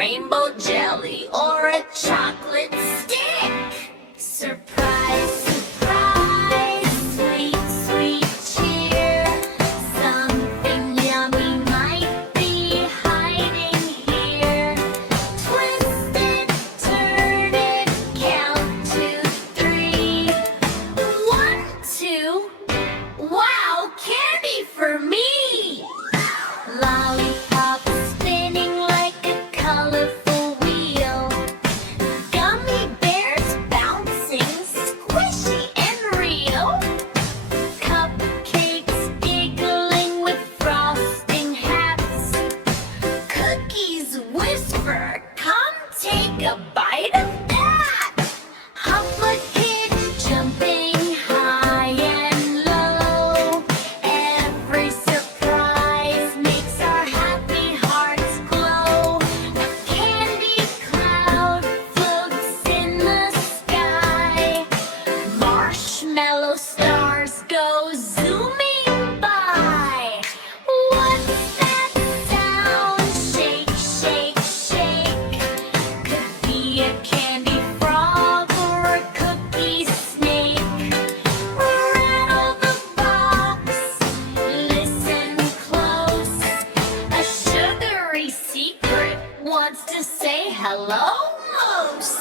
rainbow jelly, or a chocolate stick. Surprise, surprise, sweet, sweet cheer. Something yummy might be hiding here. Twist it, turn it, count to 3. 1, 2. Wow, candy for me! Lollipop spinning like a colorful wheel. Gummy bears bouncing, squishy and real. Cupcakes giggling with frosting hats. Cookies whisper, come take a bite of that. Hoppla kids jumping high and low. Every surprise makes our happy hearts glow. A candy cloud floats in the sky. Marshmallow stars go zooming by. What's that sound? Shake, shake, shake. Could be a candy frog or a cookie snake. Rattle the box, listen close. A sugary secret wants to say hello most.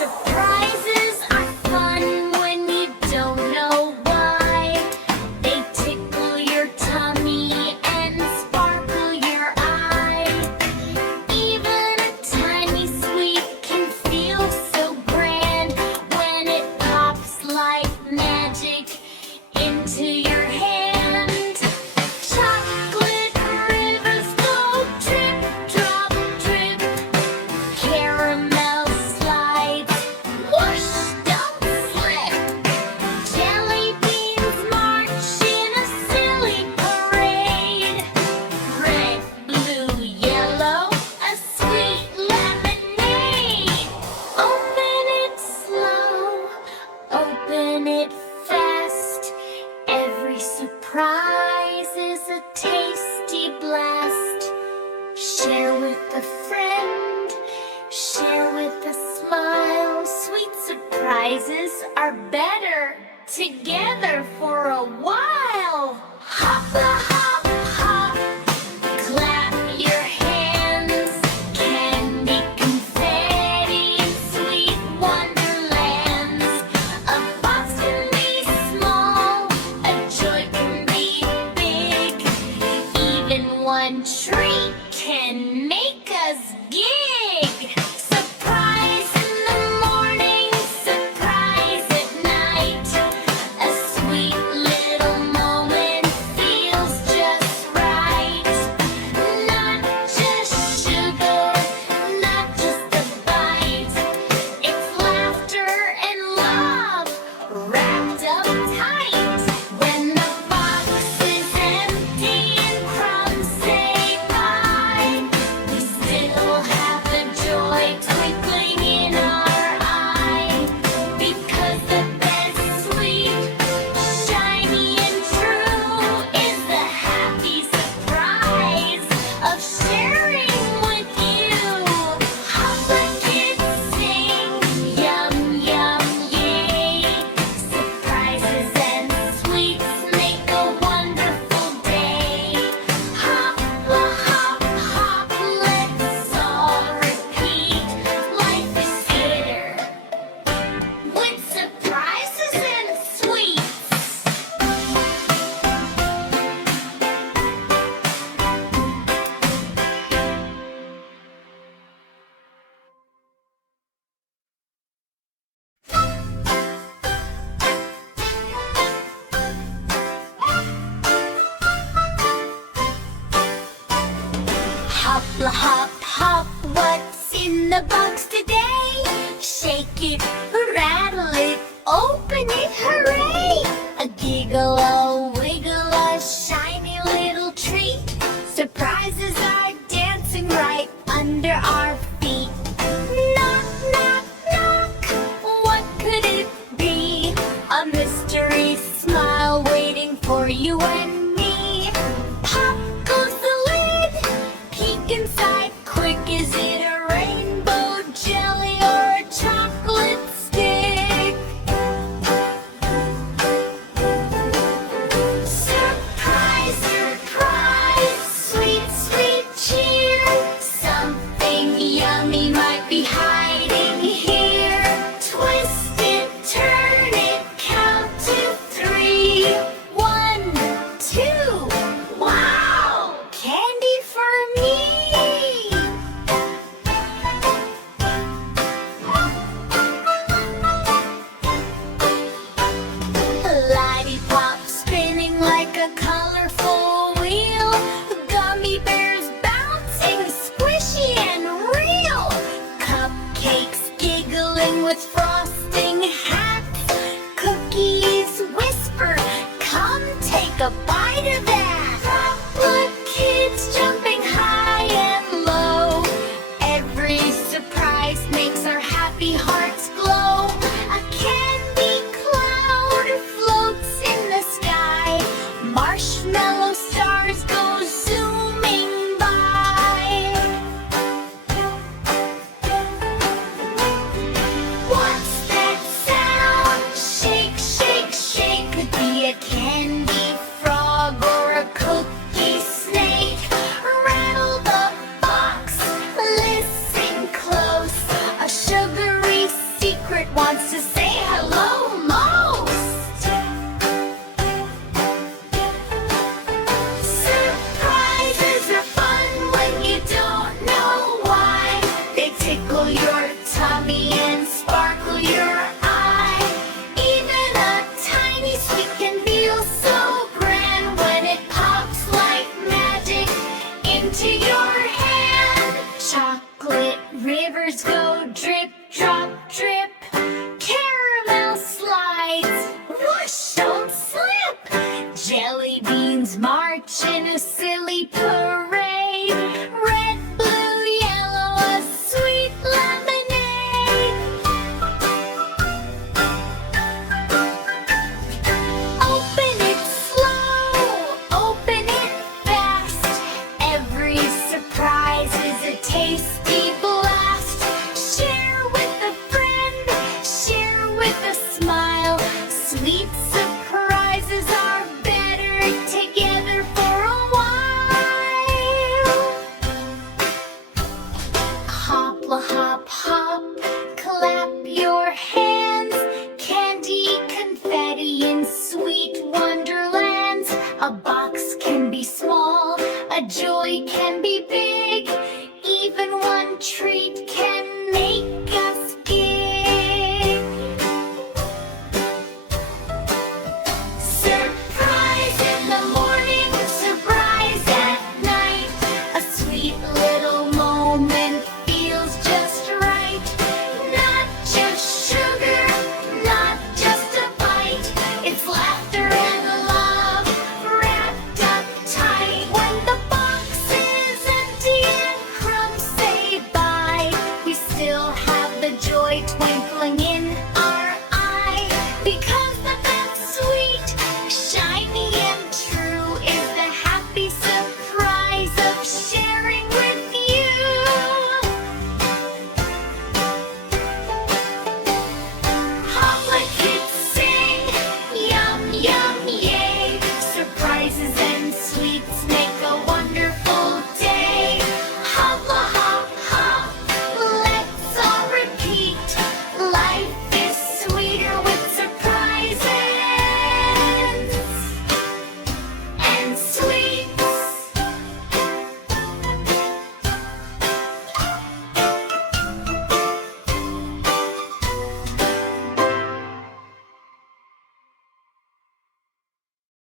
Surprises are fun when you don't know why. They tickle your tummy and sparkle your eye. Even a tiny sweet can feel so grand when it pops like magic into your hand. Chocolate rivers go drip, drop, drip. Caramel slides, whoosh, don't slip. Jelly beans march in a silly parade. Red, blue, yellow, a sweet lemonade. Open it slow, open it fast. Every surprise is a tasty blast. Share with a friend, share with a smile. Sweet surprises are better together for a while. Hoppla, hop, hop, clap your hands. Candy, confetti, sweet wonderlands. A box can be small, a joy can be big. Even one treat can make us gig. Surprise in the morning, surprise at night. A sweet little moment feels just right. Not just sugar, not just a bite. It's laughter and love wrapped up tight. When the box is empty and crumbs say bye, we still have the joy twinkling in our eye. Because the best sweet, shiny and true is the happy surprise of sharing with you. Hoppla kids sing, yum, yum, yay. Surprises and sweets make a wonderful day. Hoppla, hop, hop, let's all repeat. Life is sweeter with surprises and sweets. Hoppla, hop, hop, what's in the box today? Shake it, rattle it, open it, hooray! A giggle, a wiggle, a shiny little treat. Surprises are dancing right under our feet. Knock, knock, knock, what could it be? A mystery smile waiting for you and me. Pop goes the lid, peek inside, quick as it a Crackers go drip, drop, drip. Caramel slides, whoosh, don't slip. Jelly beans march in a silly parade. Red, blue, yellow, a sweet lemonade. Open it slow, open it fast. Every surprise is a tasty blast. Share with a friend, share with a smile. Sweet surprises are better together for a while. Hoppla, hop, hop, clap your hands. Candy, confetti, in sweet wonderlands. A box can be small, a joy can be big. Even one treat can make